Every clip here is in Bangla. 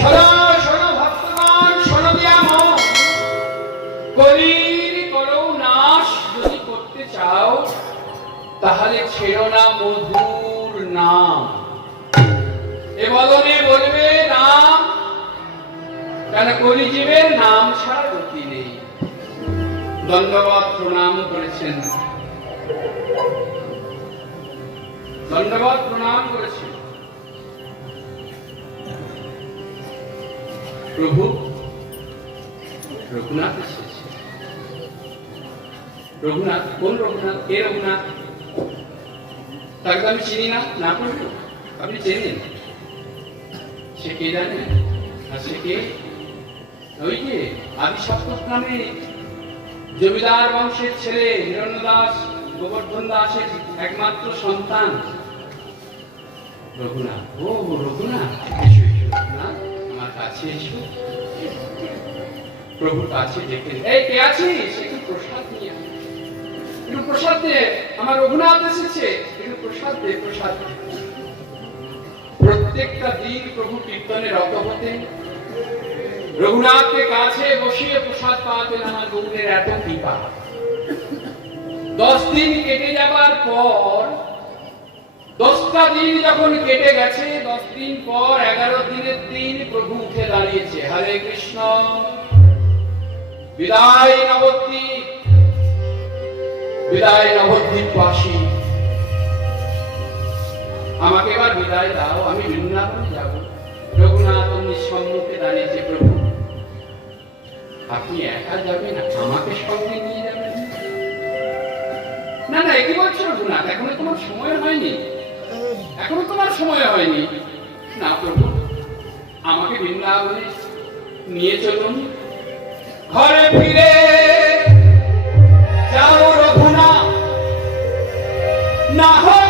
শোনো শোনো ভক্তগণ, শোনো দিয়া মন, কলির করো নাশ যদি করতে চাও, তাহলে ছেড়ো না মধুর নাম। এ বদনে বলবে নাম, কেন কলিজীবের নাম ছাড়া গতি নেই। দণ্ডবত প্রণাম করেছেন, দণ্ডবত প্রণাম করেছেন। প্রভু রঘুনাথ এসেছে। রঘুনাথ? কোন রঘুনাথ? কে রঘুনাথ? তাকে তো আমি চিনি না। না প্রভু, আপনি চেনেন? সে কে জানেন? আর সে কে? ওই যে আদি সপ্তক নামে জমিদার বংশের ছেলে হিরণ্য দাস, গোবর্ধন দাসের একমাত্র সন্তান রঘুনাথ। ও রঘুনাথ, এসো এসো রঘুনাথ, আমার কাছে এসো। প্রভু কাছে ডেকে, এই কে আছিস? একটু প্রসাদ নিয়ে আয়, একটু প্রসাদ দে, আমার রঘুনাথ এসেছে, একটু প্রসাদ দে, প্রসাদ দে। প্রত্যেকটা দিন প্রভু কীর্তনে রত হতেন। রঘুনাথকে কাছে বসিয়ে প্রসাদ পাওয়াতেন। আমার গৌরের এত কৃপা। 10 দিন কেটে যাবার পর, 10টা দিন যখন কেটে গেছে, 10 দিন পর 11 দিনের দিন প্রভু উঠে দাঁড়িয়েছে। হরে কৃষ্ণ, বিদায় নবদ্বীপ, বিদায় নবদ্বীপবাসী, আমাকে এবার বিদায় দাও, আমি বৃন্দাবনে যাব। রঘুনাথ অমনি সম্মুখে দাঁড়িয়েছে। প্রভু আপনি একা যাবেন, আমাকে সঙ্গে নিয়ে যাবেন? না না, একই বলছো রঘুনাথ, এখনো তোমার সময় হয়নি, এখনো তোমার সময় হয়নি। না প্রভু, আমাকে বৃন্দাবনে নিয়ে চলুন। ঘরে ফিরে যাও রঘুনাথ, না হয়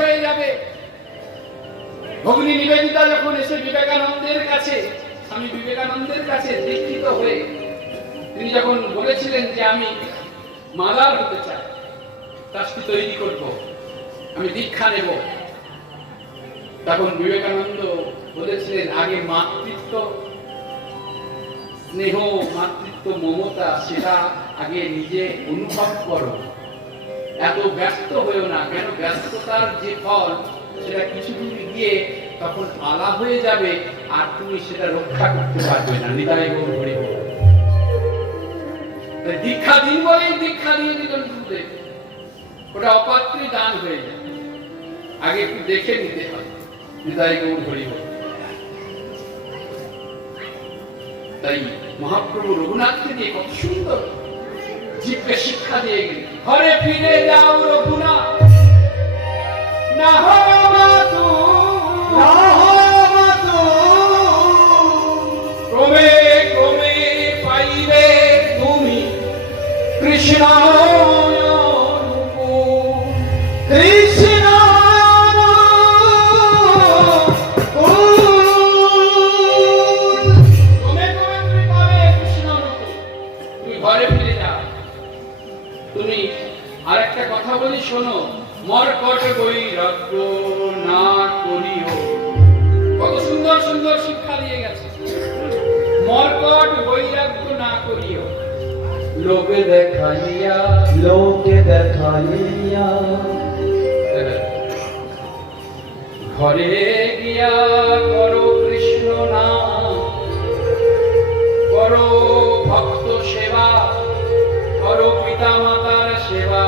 হয়ে যাবে। ভগিনী নিবেদিতা যখন এসে বিবেকানন্দের কাছে, স্বামী বিবেকানন্দের কাছে দীক্ষিত হয়ে তিনি যখন বলেছিলেন যে আমি মালার হতে চাই, তাস্তি তৈরি করব, আমি দীক্ষা নেব, তখন বিবেকানন্দ বলেছিলেন আগে মাতৃত্ব স্নেহ, মাতৃত্ব মমতা, সেটা আগে নিজে অনুভব করো, এত ব্যস্ত হয়েও না। কেন? ব্যস্ততার যে ফল সেটা কিছুদিন গিয়ে তখন আলা হয়ে যাবে, আর তুমি সেটা রক্ষা করতে পারবে না। নিতাই গৌর হরি বল। দীক্ষা দিন বলেই দীক্ষা দিয়ে দিলেন গুরুদেব, ওটা অপাত্রে দান হয়ে যায়, আগে একটু দেখে নিতে হয়। নিতাই গৌর হরি বল। তাই মহাপ্রভু রঘুনাথকে দিয়ে কত সুন্দর জীবকে শিক্ষা দিয়ে গেলেন। ঘরে ফিরে যাও রঘুনাথ, না হয় মাতু, না হয় মাতু, ক্রমে ক্রমে পাইবে তুমি কৃষ্ণ কৃষ্ণ। আরেকটা কথা বলি শোনো, মর্কট বৈরাগ্য না করিও। কত সুন্দর সুন্দর শিক্ষা দিয়ে গেছে। মর্কট বৈরাগ্য না করিও, লোকে দেখাইয়া, লোকে দেখাইয়া, ঘরে গিয়া করো কৃষ্ণ নাম, করো ভক্ত সেবা, করো পিতা মাতার সেবা,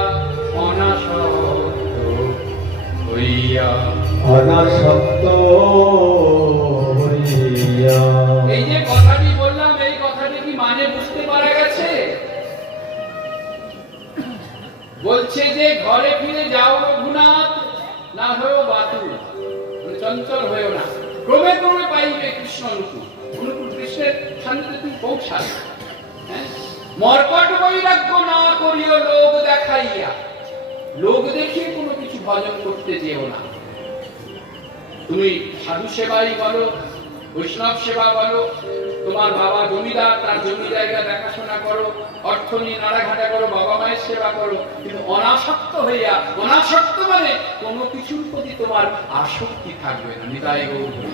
অনাসক্ত হইয়া, অনাসক্ত হইয়া। এই যে কথাটি বললাম, এই কথাটি কি মানে বুঝতে পারা গেছে? বলছে যে ঘরে ফিরে যাও রঘুনাথ, না হয়েও বাতুল, চঞ্চল হয়েও না, ক্রমে ক্রমে পাইবে কৃষ্ণ অনুকূল। অনুকূল কৃষ্ণের সান্নিধ্যে তুমি পৌঁছাবে। মর্কট বৈরাগ্য না করিও লোক দেখাইয়া, লোক দেখিয়ে কোনো কিছু ভজন করতে যেও না। তুমি সাধু সেবাই বলো, বৈষ্ণব সেবা করো, তোমার বাবা জমিদার, তার জমি জায়গা দেখাশোনা করো, অর্থ নিয়ে নাড়াঘাটা করো, বাবা মায়ের সেবা করো, কিন্তু অনাসক্ত হইয়া, অনাসক্ত মানে কোনো কিছুর প্রতি তোমার আসক্তি থাকবে না। নিতাই গৌর হরি,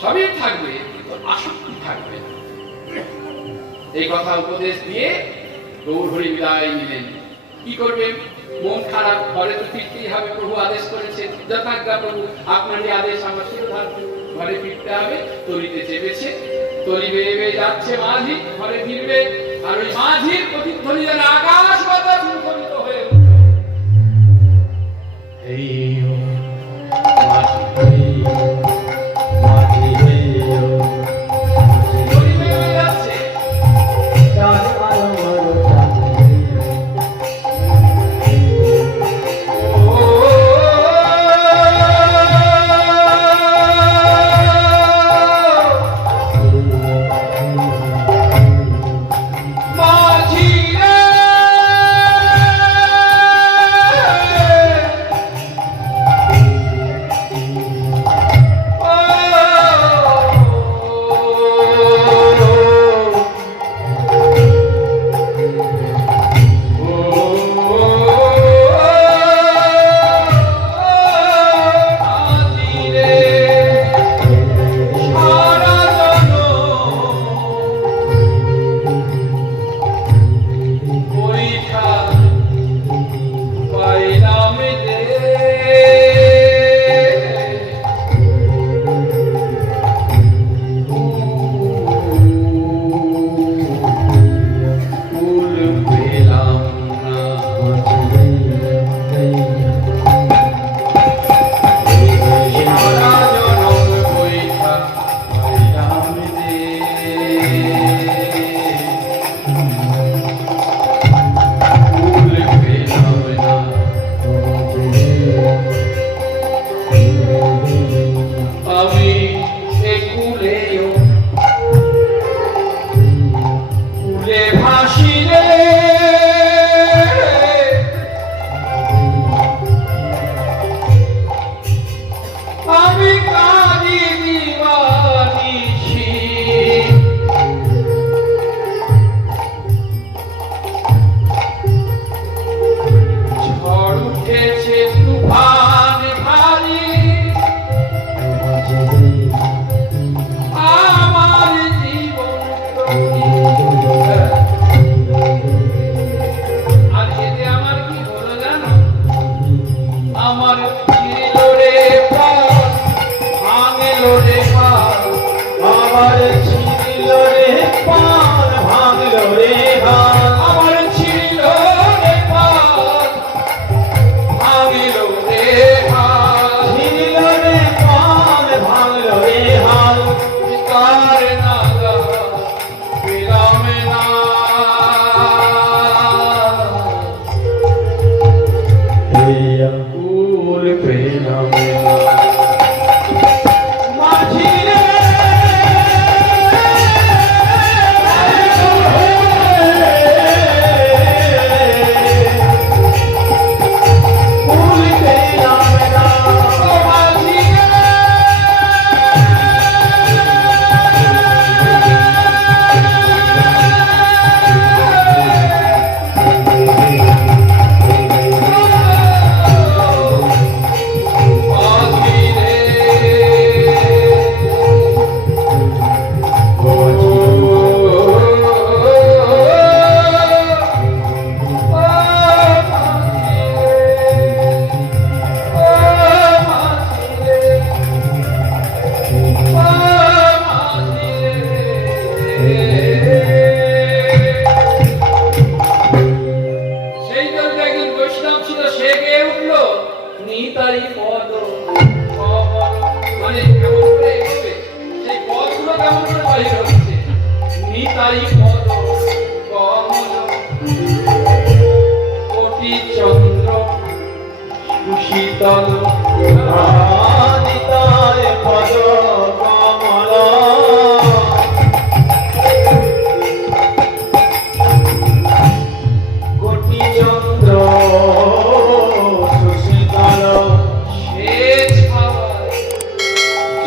সবই থাকবে কিন্তু আসক্তি থাকবে না। এই কথা উপদেশ দিয়ে গৌর হরি বিদায় নিলেন। কি করবেন? মন খারাপ, ঘরে তো ফিরতেই হবে, প্রভু আদেশ করেছে, যথাজ্ঞা প্রভু, আপনারই আদেশ, আমার সিদ্ধান্ত, ঘরে ফিরতে হবে। তলিতে চেপেছে, তলি বেয়ে বেয়ে যাচ্ছে মাঝি, ঘরে ফিরবে, আর ওই মাঝির প্রতিধ্বনি যেন আকাশ বাতাস মুখরিত হয়ে উঠল। এই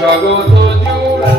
জগৎ জগত জোড়া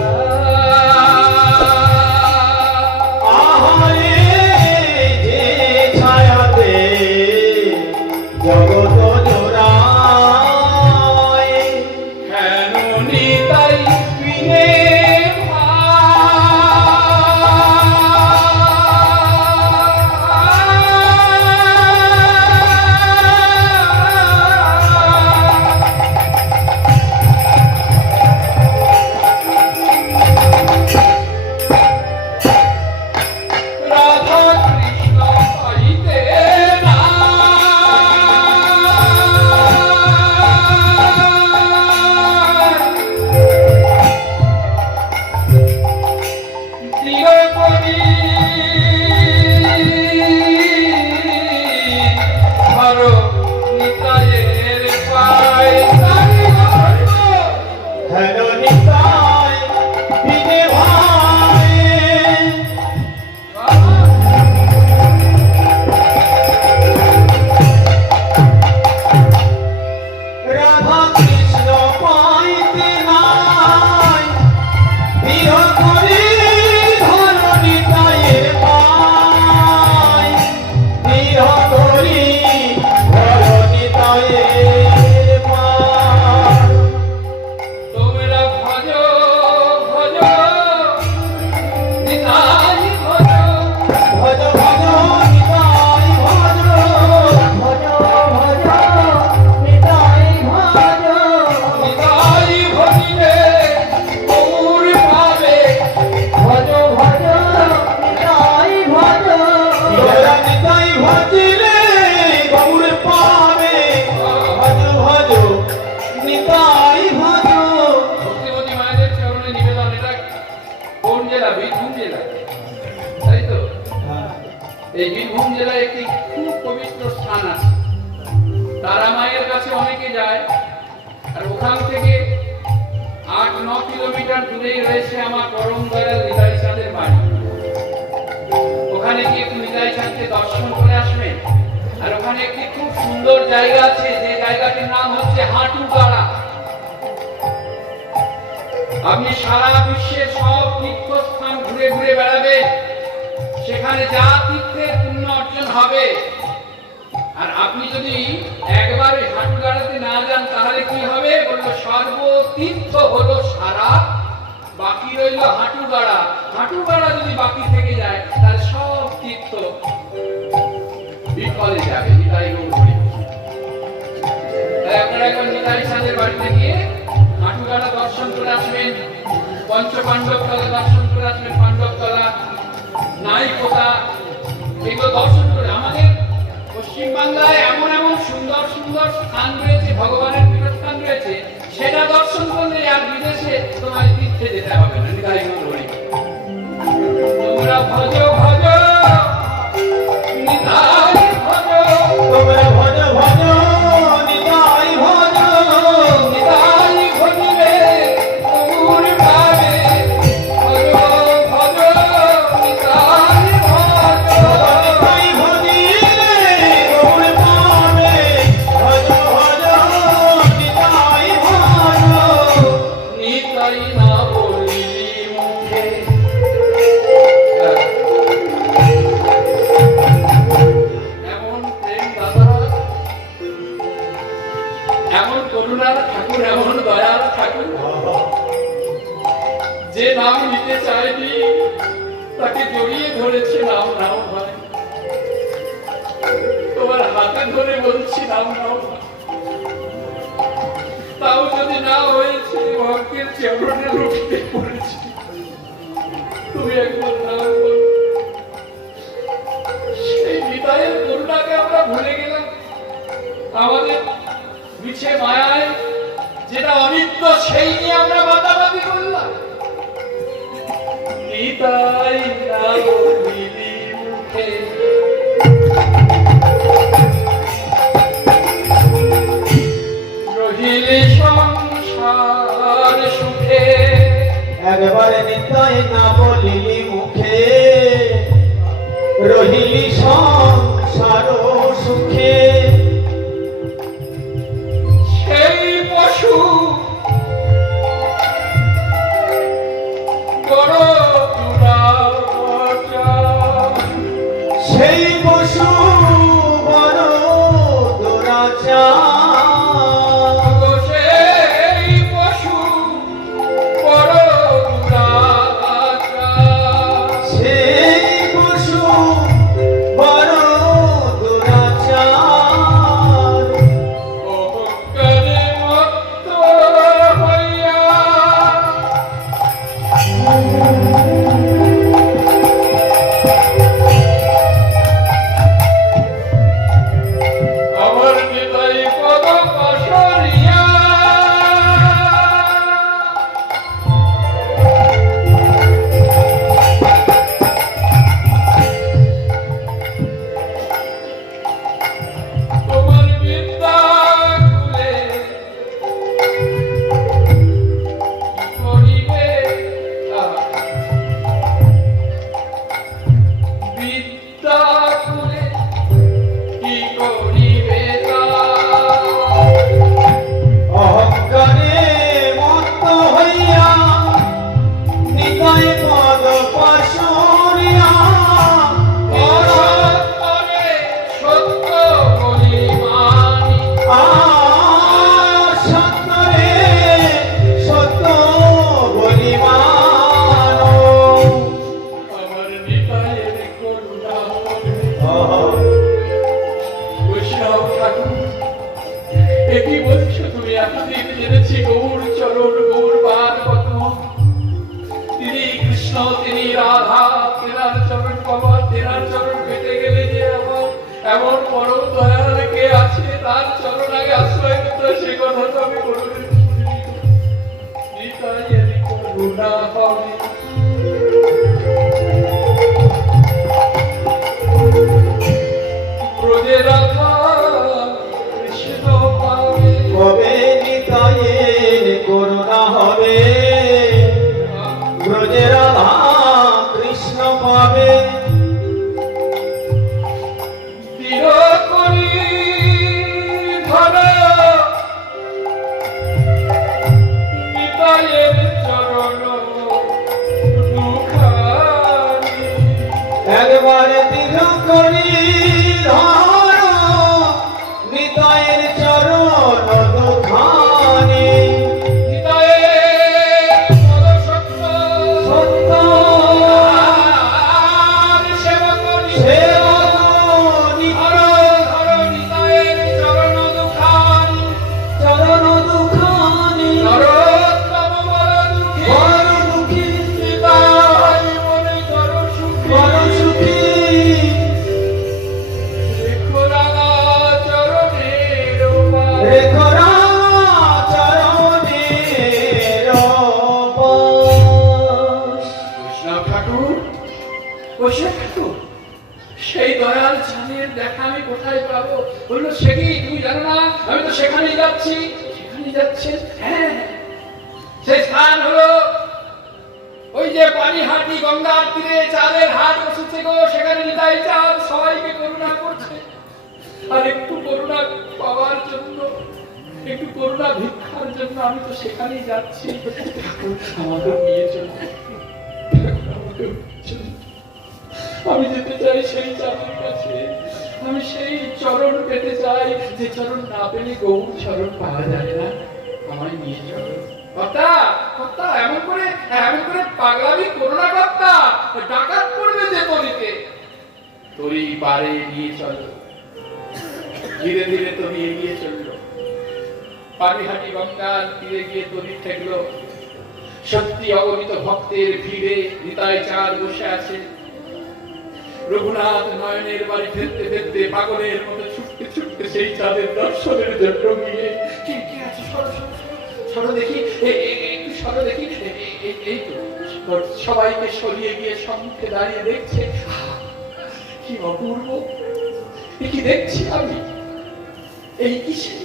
এই বীরভূম জেলায় একটি খুব পবিত্র স্থান আছে। তারা মায়ের কাছে অনেকে যায়, আর ওখান থেকে ৮-৯ কিলোমিটার দূরেই রয়েছে আমার পরম দয়াল নিতাই চাঁদের বাড়ি। ওখানে গিয়ে একটু নিতাই চাঁদকে দর্শন করে আসবেন। আর ওখানে একটি খুব সুন্দর জায়গা আছে, যে জায়গাটির নাম হচ্ছে হাঁটুপাড়া। আপনি সারা বিশ্বের সব তীর্থস্থান ঘুরে ঘুরে বেড়াবেন, সেখানে যা তীর্থের পুণ্য অর্জন হবে। আর আপনি যদি একবার ওই হাঁটুগাড়াতে না যান তাহলে কি হবে? বললো সর্বতীর্থ হলো সারা, বাকি রইল হাঁটুগাড়া। হাঁটুগাড়া যদি বাকি থেকে যায় তাহলে সব তীর্থ বিফলে যাবে। নিতাই গৌর হরি। তাই আপনারা এখন নিতাই চাঁদের বাড়িতে গিয়ে হাঁটুগাড়া দর্শন করে আসবেন, পঞ্চপাণ্ডবতলা দর্শন করে আসবেন, পাণ্ডবতলা, নাইকোটা, এগুলো দর্শন করে। আমাদের পশ্চিম বাংলায় এমন এমন সুন্দর সুন্দর স্থান রয়েছে, ভগবানের পীঠস্থান রয়েছে, সেটা দর্শন করলে আর বিদেশে তোমার তীর্থে যেতে হবে না। নিতাই গৌর হরি। তোমরা ভজ ভজ নিতাই ভজ, তোমরা ভজ ভজ নিতাই ভজ, নিতাই ভজিলে গৌর পাবে, ভজ ভজ নিতাই ভজ, নিতাই ভজিলে গৌর পাবে, ভজ ভজ নিতাই ভজ। নিতাই না বলিলি মুখে, এমন প্রেম দাদা, এমন করুণার ঠাকুর, এমন দয়ার ঠাকুর, যে নাম নিতে চায়নি তাকে জড়িয়ে ধরেছে। নাম নাও ভাই, তোমার হাতে ধরে বলছি নাম নাও ভাই। তাও যদি না হয়েছে, ভক্তের চরণে রুখতে পড়েছি, তুমি একবার নাম বল। সেই নিতাইয়ের করুণাকে আমরা ভুলে গেলাম আমাদের মিছে মায়ায়, যেটা অনিত্য সেই নিয়ে আমরা বাদাবাদি করলাম। নিতাই না বলিলি মুখে, রহিলে সংসার সুখে, একবারে নিতাই না বলিলি মুখে, রহিলি সংসার সুখে। সেই পশু তবে করুণের নিতাইয়ের করুণা হবে। ব্রজে রাধা কৃষ্ণ পাবে, কবে নিতাইয়ের করুণা হবে, ব্রজে রাধা কৃষ্ণ পাবে। দৃঢ় করি ধরা নিতাইয়ের চরণ দুখানি, একবার দৃঢ় করি ধর নিতাইয়ের চরণ দুখানি। নিতাইয়ের পদসত্য সত্য আর সেবা করি, সেবা করি, ধরো ধরো নিতাইয়ের চরণ দুখানি, চরণ দুখানি। নরোত্তম বড় দুঃখী, বড় দুঃখী, নিতাই মনে করো সুখী, বড় সুখী। রেখো রাঙা চরণের পাশ। রেখো চরণের পাশ। বৈষ্ণব ঠাকুর, বৈষ্ণব ঠাকুর, সেই দয়াল চাঁদের দেখা আমি কোথায় পাবো? বললো সে কি তুমি জানো না আমি তো সেখানেই যাচ্ছি। সেখানেই যাচ্ছে? হ্যাঁ, সেই স্থান হলো ওই যে পানিহাটি গঙ্গার তীরে চাঁদের হাট বসেছে গো, সেখানে নিতাই চাঁদ সবাইকে করুণা করছে। আর একটু করুণা পাওয়ার জন্য, একটু করুণা ভিক্ষার জন্য আমি তো সেখানেই যাচ্ছি। ঠাকুর আমাকে নিয়ে চলবে, আমি যেতে চাই সেই চাঁদের কাছে, আমি সেই চরণ পেতে চাই যে চরণ না পেলে গৌর চরণ পাওয়া যায় না। আমায় নিয়ে চলো কর্তা, কর্তা, এমন করে পাগলামি করো না কর্তা, ডাকাত পড়বে যে তরিতে। তরি পারে নিয়ে চলো। ধীরে ধীরে তরি এগিয়ে চললো, পানিহাটি গঙ্গার তীরে গিয়ে তরি ঠেকলো। সত্যি অগণিত ভক্তের ভিড়ে নিতাই চাঁদ বসে আছে। রঘুনাথ নয়নের বাড়ি ফেলতে ফেলতে পাগলের মতো ছুটতে ছুটতে সেই চাঁদের দর্শনের জন্য গিয়ে কি কি আছে সরো সরো সরো, সরো দেখি, একটু সরো দেখি। এই তো সবাইকে সরিয়ে গিয়ে সম্মুখে দাঁড়িয়ে দেখছে। কি অপূর্ব, এ কি দেখছি আমি? এই কি সেই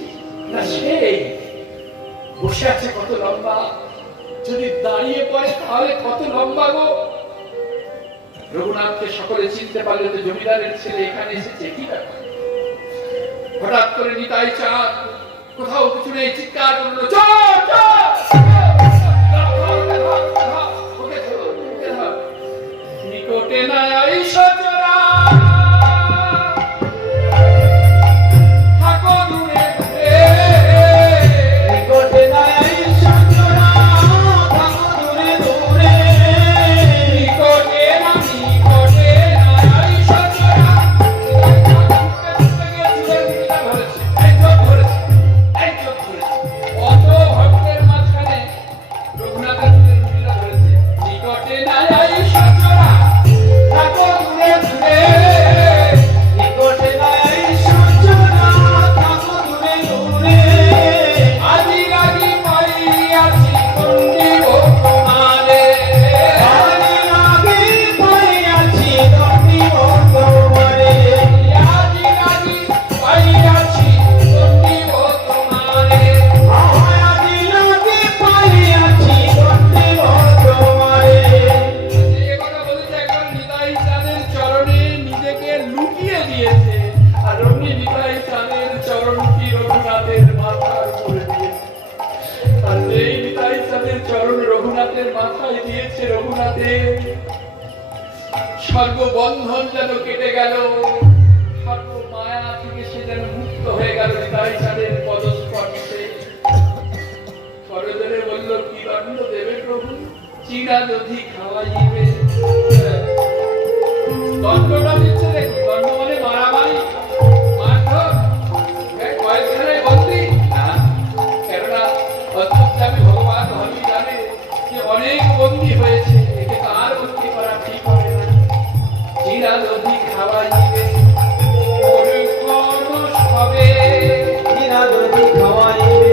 না সেই বসে আছে কত লম্বা, যদি দাঁড়িয়ে পড়ে তাহলে কত লম্বা গো। রঘুনাথকে সকলে চিনতে পারলে তো জমিদারের ছেলে এখানে এসেছে, কি ব্যাপার? হঠাৎ করে নিতাই চাঁদ কোথাও কিছু নেই, চিৎকার করলো, চোর চোর, ওকে ধরো, ওকে ধরো। নিকটে নাই সজরা, থাকো দূরে দূরে। নিকটে নাই সজরা, থাকো দূরে দূরে। নিকটে নাই সজরা। অত ভক্তের মাঝখানে রঘুনাথের ধরেছে, নিকটে নাই সজরা, থাকো দূরে দূরে। নিকটে নাই সজরা, থাকো দূরে দূরে। আজি লাগি পাইয়াছি বন্দি ও তোমারে। আমি আগে পাইয়াছি দণ্ডি ও তোমারে। আজি লাগি পাইয়াছি বন্দি ও তোমারে। আদি লাগে পাইয়াছি দণ্ডি ও তোমারে। যে কথা বলেছে একবার নিতাই চাঁদের চরণে নিজেকে লুকিয়ে দিয়েছে, আর অমনি নিতাই চাঁদের চরণটি রঘুনাথের মাথার উপরে দিয়েছে। আর এই নিতাই চাঁদের চরণ রঘুনাথের মাথায় দিয়েছে, রঘুনাথের সর্ববন্ধন যেন কেটে গেল, সর্ব মায়া থেকে সে যেন মুক্ত হয়ে গেল নিতাই চাঁদের পদস্পর্শে। করজনে বলল, কি দণ্ড দেবে প্রভু? চিরা দধি খাওয়াইবে। দণ্ডটা দিচ্ছে দেখুন, দণ্ড মানে মারামারি, মারধর, কয়েকজনের বন্দি না, কেননা অত্যুত্তমী ভগবান ভাবি জানে যে অনেক বন্দি হয়েছে, একে তো আর বন্দি করা ঠিক হবে না। চিরা দধি খাওয়াইবে, মোর কোন সবে। চিরা দধি খাওয়াইবে,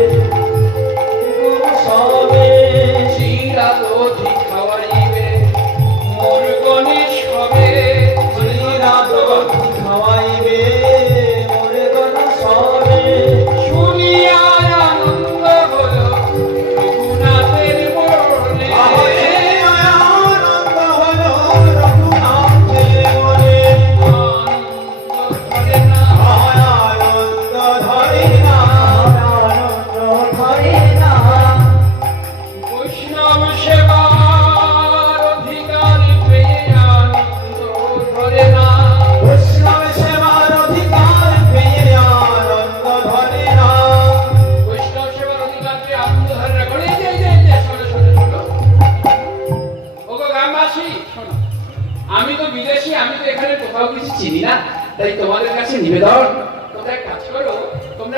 আমরাও কিছু চিনি না, তাই তোমাদের কাছে নিবেদন, তোমরা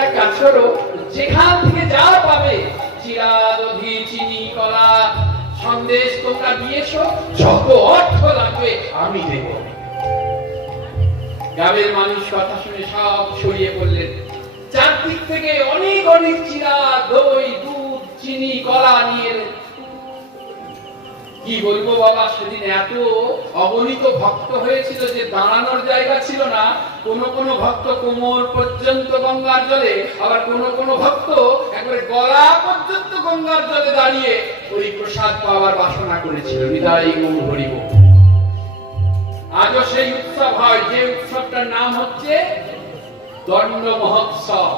এক কাজ করো, যেখান থেকে যা পাবে চিরা, দধি, চিনি, কলা, সন্দেশ তোমরা নিয়ে এসো, যত অর্থ লাগবে আমি দেব। গ্রামের মানুষ কথা শুনে সব ছড়িয়ে পড়লেন। চারদিক থেকে অনেক অনেক চিরা, দই, দুধ, চিনি, কলা নিয়ে এলেন। কি বলবো বাবা, সেদিন এত অগণিত ভক্ত হয়েছিল যে দাঁড়ানোর জায়গা ছিল না। কোন কোন ভক্ত কোমর পর্যন্ত গঙ্গার জলে, আবার কোন ভক্ত একবারে গলা পর্যন্ত গঙ্গার জলে দাঁড়িয়ে ওই প্রসাদ পাওয়ার বাসনা করেছিল। নিতাই গৌর হরি বল। আজও সেই উৎসব হয়, যে উৎসবটার নাম হচ্ছে দণ্ড মহোৎসব,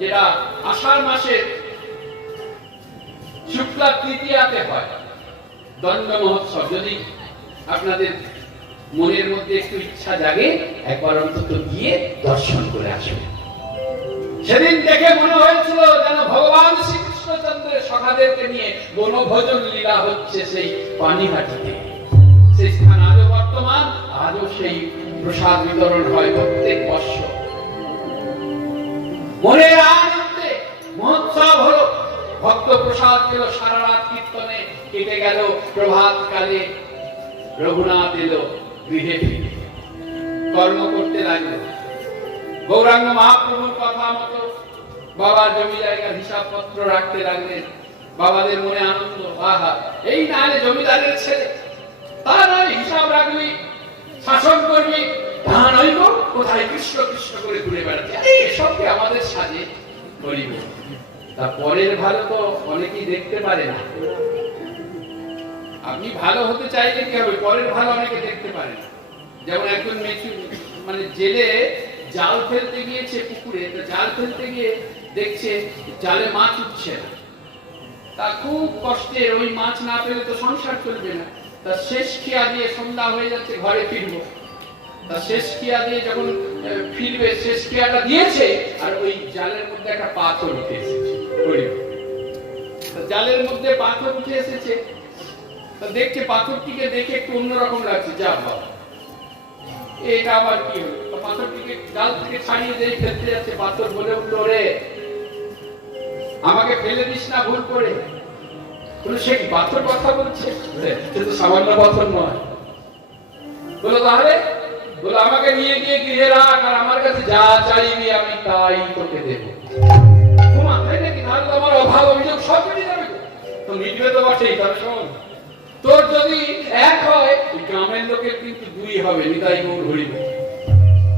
যেটা আষাঢ় মাসের শুক্লা তৃতীয়াতে হয়। দণ্ড মহোৎসব যদি আপনাদের মনের মধ্যে একটু ইচ্ছা জাগে, একবার অন্তত গিয়ে দর্শন করে আসবে। সেদিন দেখে মনে হয়েছিল যেন ভগবান শ্রীকৃষ্ণচন্দ্রের সখাদেরকে নিয়ে বনভোজন লীলা হচ্ছে সেই পানিহাটিতে। সেই স্থান আজও বর্তমান, আজও সেই প্রসাদ বিতরণ হয় প্রত্যেক বৎসর। মনের আনন্দে মহোৎসব হলো, ভক্ত প্রসাদ পেল, সারা রাত কীর্তনে কেটে গেল। প্রভাত কালে রঘুনাথ এলো গৃহে ফিরে, কর্ম করতে লাগলো। গৌরাঙ্গ মহাপ্রভুর কথা মতো বাবার জমি জায়গার হিসাবপত্র রাখতে লাগলেন। বাবাদের মনে আনন্দ, আহা, এই না হলে জমিদারের ছেলে, তারা নয় হিসাব রাখবি, শাসন করবি, তা নয় গো কোথায় কৃষ্ণ কৃষ্ণ করে ঘুরে বেড়াচ্ছে। এসবকে আমাদের সাজে করিব। তা পরের ভালো তো অনেকেই দেখতে পারে না। আপনি ভালো হতে চাইলে কি হবে, পরের ভালো অনেকে দেখতে পারে না। যেমন একজন মানে জেলে জাল ফেলতে গিয়েছে পুকুরে, তো জাল ফেলতে গিয়ে দেখছে জালে মাছ উঠছে না। তা খুব কষ্টে, ওই মাছ না পেলে তো সংসার চলবে না। তা শেষ খিয়া দিয়ে সন্ধ্যা হয়ে যাচ্ছে, ঘরে ফিরবো। তা শেষ খিয়া দিয়ে যখন ফিরবে, শেষ খিয়াটা দিয়েছে আর ওই জালের মধ্যে একটা পাথর উঠে এসেছে। জালের মধ্যে পাথর উঠে এসেছে, তা দেখছে পাথরটিকে দেখে একটু অন্যরকম লাগছে। যা বাবা, এটা আবার কি হলো? পাথরটিকে জাল থেকে ছাড়িয়ে দিয়ে ফেলতে যাচ্ছে, পাথর বলে উঠলো, রে আমাকে ফেলে দিস না ভুল করে। সে পাথর কথা বলছে, সে তো সামান্য পাথর নয়। বলো তাহলে, বলো আমাকে নিয়ে গিয়ে গৃহে রাখ, আর আমার কাছে যা চাইবি আমি তাই তোকে দেবো। তোমার তাই নাকি? তাহলে তো আমার অভাব অভিযোগ সব মিটে যাবে। তো মিটবে তো বটেই। তাহলে শোন, তোর যদি এক হয়, গ্রামের লোকের কিন্তু দুই হবে। নিতাই গৌর হরি বল।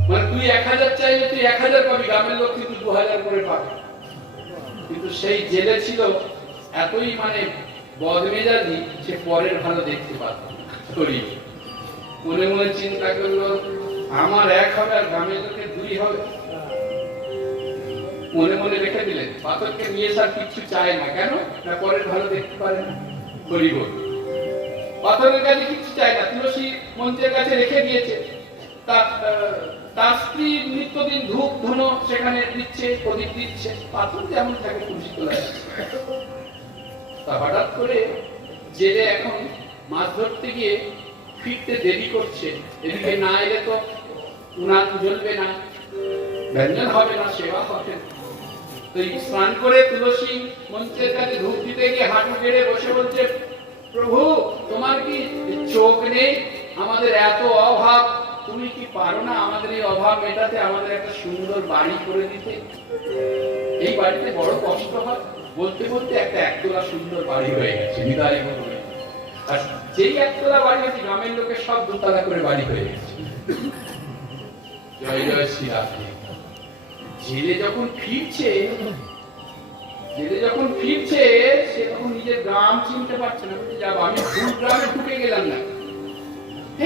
মানে তুই 1000 চাইলে তুই 1000 পাবি, গ্রামের লোক কিন্তু 2000 করে পাবে। কিন্তু সেই জেলে ছিল এতই মানে বদমেজাজি, সে পরের ভালো দেখতে পারত না। মনে মনে চিন্তা করলো, আমার 1 হবে আর গ্রামের লোকের 2 হবে। মনে মনে রেখে দিলেন, পাথরকে নিয়ে আর কিছু চায় না। কেন না? পরের ভালো দেখতে পারে না। হরিব পাথরের কাছে কিছু চায় না, তুলসী মঞ্চের কাছে রেখে দিয়েছে। তার স্ত্রী নিত্যদিন ধূপ ধুনো সেখানে দিচ্ছে, প্রদীপ দিচ্ছে। পাথর যেমন থাকে খুশি তোলা যাচ্ছে। তা হঠাৎ করে জেলে এখন মাছ ধরতে গিয়ে ফিরতে দেরি করছে। এদিকে না এলে তো উনান জ্বলবে না, ব্যঞ্জন হবে না, সেবা হবে না। তো স্নান করে তুলসী মঞ্চের কাছে ধূপ দিতে গিয়ে হাঁটু গেড়ে বসে বলছে, প্রভু তোমার কি চোখ নেই? আমাদের এত অভাব, তুমি কি পারো না আমাদের এই অভাব মেটাতে, আমাদের একটা সুন্দর বাড়ি করে দিতে? এই বাড়িতে বড় কষ্ট হয়। বলতে বলতে একটা একতলা সুন্দর বাড়ি হয়ে গেছে। নিতাই গৌর হরি বল। আর যেই একতলা বাড়ি হয়েছে, গ্রামের লোকের সব 2 তলা করে বাড়ি হয়ে গেছে। জয় জয় শ্রীরাম। জেলে যখন ফিরছে, সে তখন নিজের গ্রাম চিনতে পারছে না। বলছে, যাবো আমি ভুল গ্রামে ঢুকে গেলাম না।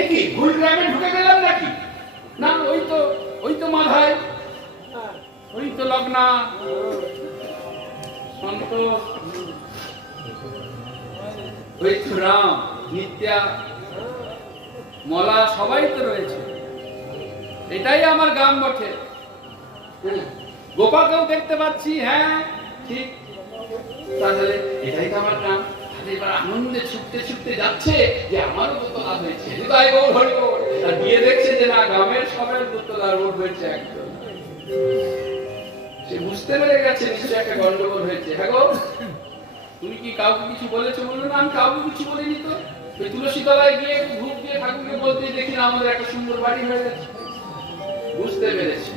কি ভুল গ্রামে ঢুকে গেলাম নাকি? না, ওই তো মাথায়, ওই তো লগ্না, সন্তোষ, ওই তো রাম, নিত্যা, মলা, সবাই তো রয়েছে। এটাই আমার গ্রাম বটে। গোপালকেও দেখতে পাচ্ছি, হ্যাঁ ঠিক, তাহলে এটাই তো আমার গ্রাম। এবার আনন্দে ছুটতে ছুটতে যাচ্ছে যে আমারও দোতলা হয়েছে, হৃদয় গৌর হরি গৌর। আর গিয়ে দেখছে যে না, গ্রামের সবার দোতলা রোড হয়েছে একদম। সে বুঝতে পেরে গেছে নিশ্চয় একটা গন্ডগোল হয়েছে। হ্যাঁ গো, তুমি কি কাউকে কিছু বলেছো? বললো না, আমি কাউকে কিছু বলিনি তো। ওই তুলসী তলায় গিয়ে ধূপ দিয়ে ঠাকুরকে বলতে দেখি না আমাদের একটা সুন্দর বাড়ি হয়ে গেছে। বুঝতে পেরেছে,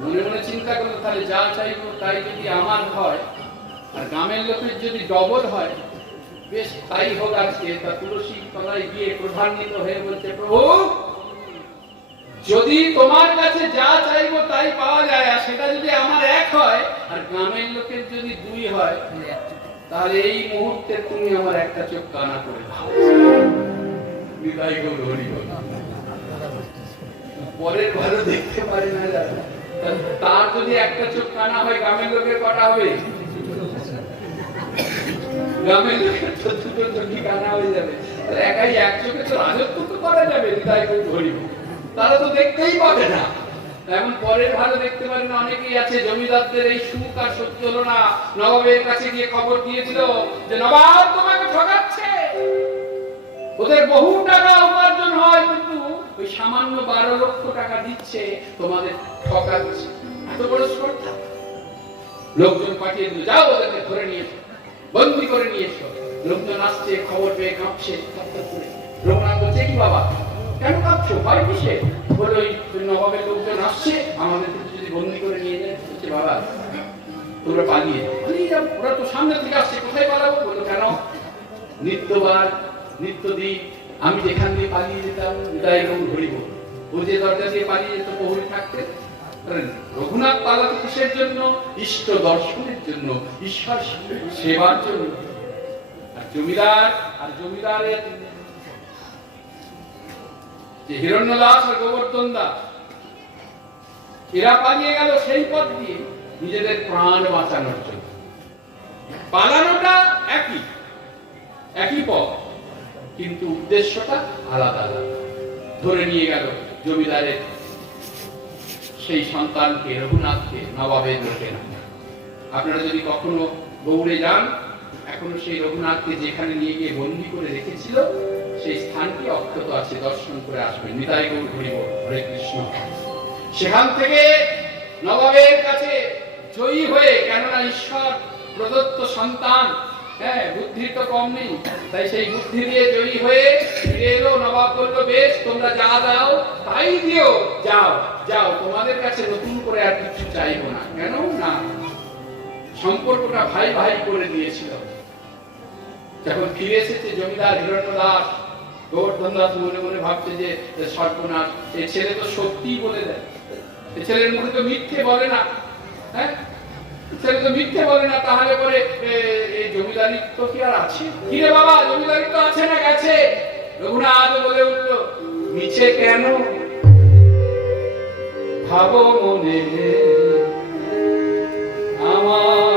মনে মনে চিন্তা করলো তাহলে যা চাইবো তাই যদি আমার হয় আর গ্রামের লোকের যদি ডবল হয়, বেশ তাই হোক আজকে। তা তুলসী তলায় গিয়ে প্রধান্বিত হয়ে বলছে, প্রভু যদি তোমার কাছে যা চাইবো তাই পাওয়া যায়, আর সেটা যদি আমার এক হয় আর গ্রামের লোকের যদি দুই হয়, তাহলে এই মুহূর্তে তুমি আমার একটা চোখ কানা করে দাও। বিদায় গৌর হরি বল। পরের ভালো দেখতে পারে না যারা, তার যদি একটা চোখ কানা হয়, গ্রামের লোকের কটা হবে? গ্রামের লোকের তো দুটো চোখই কানা হয়ে যাবে। একাই এক চোখে তো রাজত্ব তো করা যাবে। বিদায় গৌর হরি বল। তারা তো দেখতেই পাবে না, এমন পরের ভালো দেখতে পারে না। অনেকেই আছে জমিদারদের এই সুখ আর সহ্য হলো না, নবাবের কাছে গিয়ে খবর দিয়েছিল যে নবাব তোমাকে ঠকাচ্ছে। ওদের বহু টাকা উপার্জন হয়, কিন্তু ওই সামান্য 12 লক্ষ টাকা দিচ্ছে, তোমাদের ঠকাচ্ছে। এত বড় স্পর্ধা। লোকজন পাঠিয়ে দিল, যাও ওদেরকে ধরে নিয়ে এসো, বন্দি করে নিয়ে এসো। লোকজন আসছে, খবর পেয়ে কাঁপছে। রঘুনাথ বলছে, কি বাবা কেন কাঁপছো, ভয় কিসে? বলে ওই নবাবের লোকজন আসছে, আমাদের যদি বন্দি করে নিয়ে যায়। বলছে, বাবা তোমরা পালিয়ে যাও। ওরা তো সামনে থেকে আসছে, কোথায় পালাবো? বললো, কেন? নিত্যবার নিত্যদিন আমি যেখান দিয়ে পালিয়ে যেতাম, বিদায় গৌর হরি বল। ও যে দরজা দিয়ে পালিয়ে যেত প্রহরী থাকতে। রঘুনাথ পালাতো কিসের জন্য? ইষ্ট দর্শনের জন্য, ঈশ্বর সেবার জন্য। আর জমিদারের যে হিরণ্যদাস আর গোবর্ধন দাস, এরা পালিয়ে গেল সেই পথ দিয়ে নিজেদের প্রাণ বাঁচানোর জন্য। পালানোটা একই পথ, কিন্তু উদ্দেশ্যটা আলাদা আলাদা। ধরে নিয়ে গেল জমিদারের সেই সন্তানকে, রঘুনাথকে, নবাবের লোকেরা। আপনারা যদি কখনো গৌড়ে যান, এখনো সেই রঘুনাথকে যেখানে নিয়ে গিয়ে বন্দী করে রেখেছিল, সেই স্থানটি অক্ষত আছে, দর্শন করে আসবেন। নিতাই গৌর হরি বল, হরে কৃষ্ণ। সেখান থেকে নবাবের কাছে জয়ী হয়ে, কেননা ঈশ্বর প্রদত্ত সন্তান, হ্যাঁ, বুদ্ধির তো কম নেই, তাই সেই বুদ্ধি দিয়ে জয়ী হয়ে ফিরে এলো। নবাব বললো, বেশ তোমরা যা দাও তাই দিও, যাও যাও, তোমাদের কাছে নতুন করে আর কিছু চাইবো না। কেন না, সম্পর্কটা ভাই ভাই করে দিয়েছিল। যখন ফিরে এসেছে জমিদার হিরণ্যদাস, গোবর্ধন দাস মনে মনে ভাবছে যে সর্বনাশ, এই ছেলে তো সত্যি বলে দেয়, এই ছেলের মুখে তো মিথ্যে বলে না। হ্যাঁ, ছেলে তো মিথ্যে বলে না, তাহলে পরে এই জমিদারি তো কি আর আছে? কি রে বাবা, জমিদারি তো আছে না গেছে? রঘুনাথ বলে উঠলো, মিছে কেন ভাবো মনে আমার